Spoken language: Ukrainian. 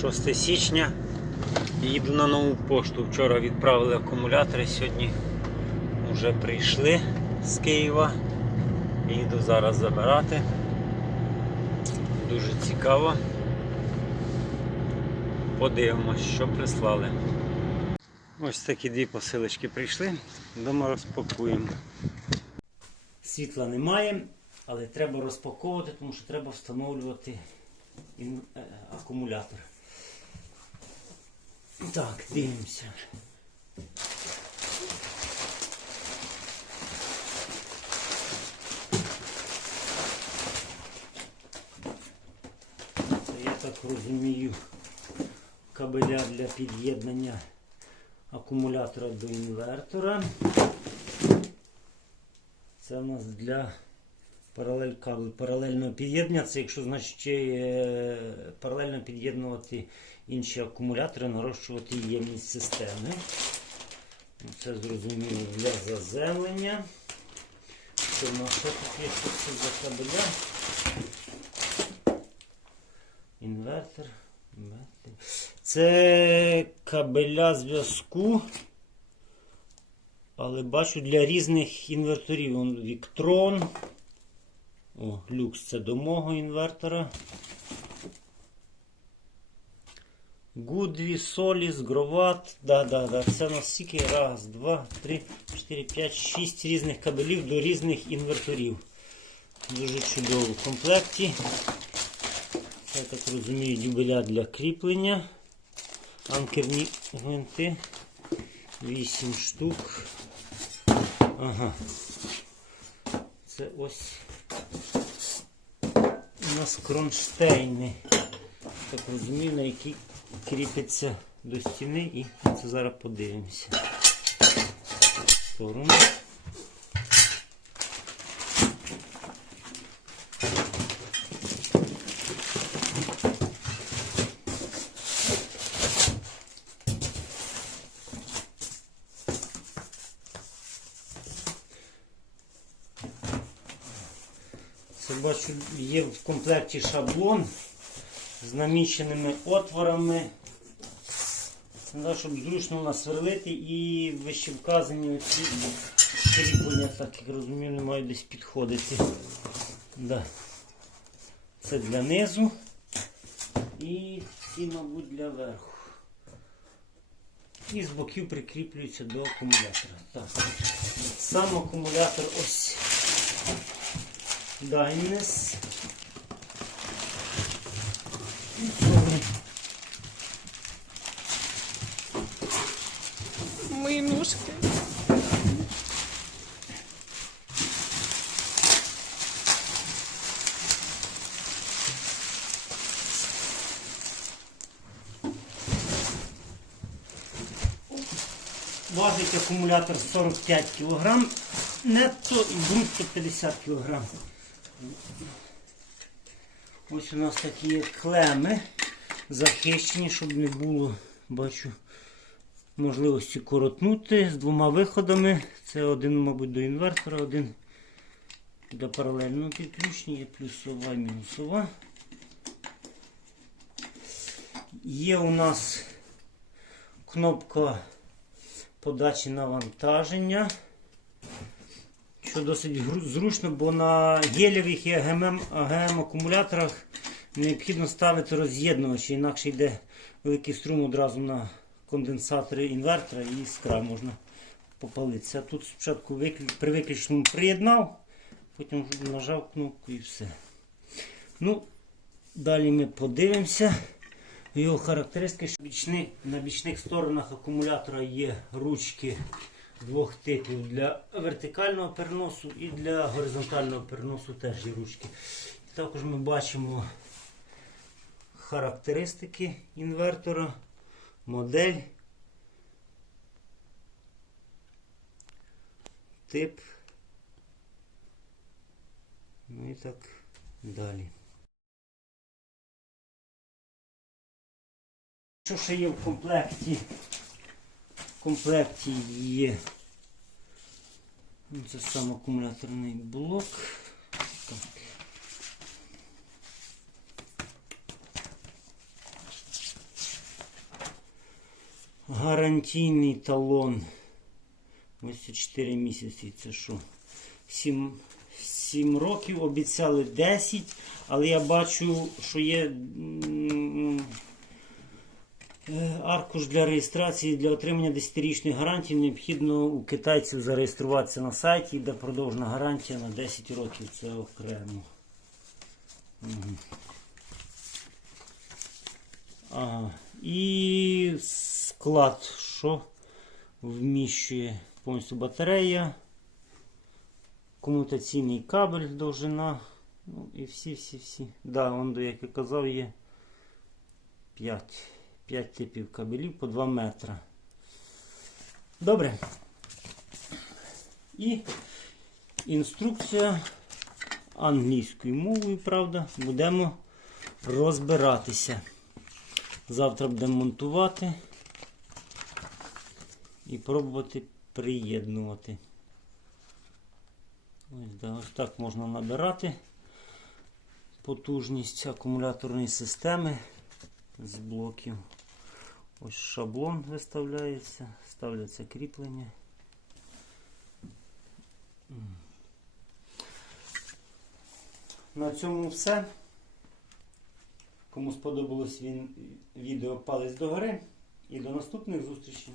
6 січня. Їду на нову пошту. Вчора відправили акумулятори, сьогодні вже прийшли з Києва. Їду зараз забирати. Дуже цікаво. Подивимось, що прислали. Ось такі дві посилочки прийшли. Дома розпакуємо. Світла немає, але треба розпаковувати, тому що треба встановлювати е, акумулятор. Так, дивимося. Я так розумію кабеля для під'єднання акумулятора до інвертора. Це у нас для паралель кабель паралельного під'єднання. Це якщо значить е, паралельно під'єднувати інші акумулятори, нарощувати ємність системи. Ну, Це зрозуміло для заземлення. Що в нас ще тут є що за кабеля? Інвертор. Це кабеля зв'язку. Але бачу для різних інверторів. Віктрон. О, люкс це до мого інвертора. Гудві, Соліс, Гроват. Да, да, да. Це у? Раз, два, три, чотири, п'ять, шість різних кабелів до різних інверторів. Дуже чудово в комплекті. Я так розумію, дюбеля для кріплення. Анкерні гвинти. 8 штук. Ага. Це ось у нас кронштейни. Так розумію, на які кріпиться до стіни і це зараз подивимося. Сторону. Бачу, є в комплекті шаблон з наміченими отворами. Ну, щоб зручно насверлити і вище вказані оці кріплення, так як розумію, не мають десь підходити. Да. Це для низу і ці, мабуть, для верху. І з боків прикріплюються до акумулятора. Так. Сам акумулятор ось Дайнес. Мої ножки. Важить акумулятор 45 кг, нетто і брутто 50 кг. Ось у нас такі клеми захищені, щоб не було, бачу, можливості коротнути з двома виходами. Це один, мабуть, до інвертора, один для паралельного підключення, є плюсова і мінусова. Є у нас кнопка подачі навантаження. Що досить зручно, бо на гелєвих і АГМ, АГМ акумуляторах необхідно ставити роз'єднувачі, інакше йде великий струм одразу на конденсатори інвертора і іскра можна попалитися. Тут спочатку при виключному приєднав, потім нажав кнопку і все. Ну, далі ми подивимося. Його характеристики, що на бічних сторонах акумулятора є ручки двох типів для вертикального переносу і для горизонтального переносу теж є ручки. Також ми бачимо характеристики інвертора, модель, тип. Ну і так далі. Що ще є в комплекті? Комплекті є ну, це сам акумуляторний блок. Гарантійний талон. Ось це 4 місяці. Це що? 7, 7 років. Обіцяли 10, але я бачу, що є аркуш для реєстрації для отримання 10-річної гарантії. Необхідно у китайців зареєструватися на сайті, де продовжена гарантія на 10 років. Це окремо. Мгм. Ага. І склад, що вміщує повністю батарея, комутаційний кабель довжина. Ну і всі-всі-всі. Да, он, як я казав, є 5, 5 типів кабелів по 2 метра. Добре. І інструкція англійською мовою, правда, будемо розбиратися. Завтра будемо монтувати і пробувати приєднувати. Ось, да, ось так можна набирати потужність акумуляторної системи з блоків. Ось шаблон виставляється, ставляться кріплення. На цьому все. Кому сподобалось він відео палець догори і до наступних зустрічей.